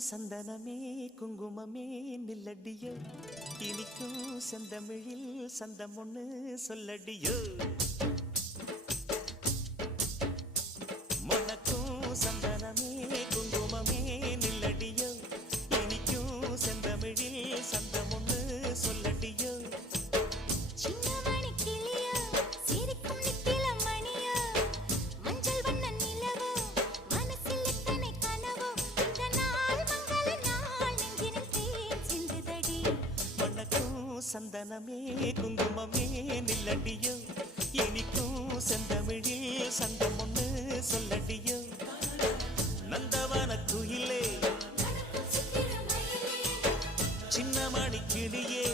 சந்தனமே குங்குமமே நில்லடியோ இனிக்கும் செந்தமிழில் சந்தம் ஒண்ணு சொல்லடியோ மணக்கும் சந்தனமே குங்குமமே நில்லடியோ இனிக்கும் செந்தமிழில் சந்தம் ஒண்ணு சொல்லடியோ சந்தனமே குங்குமமே நில்லடியோ இனிக்கும் செந்தமிழில் சந்தம் ஒண்ணு சொல்லடியோ நந்தவன குயிலே சின்னமணி கிளியே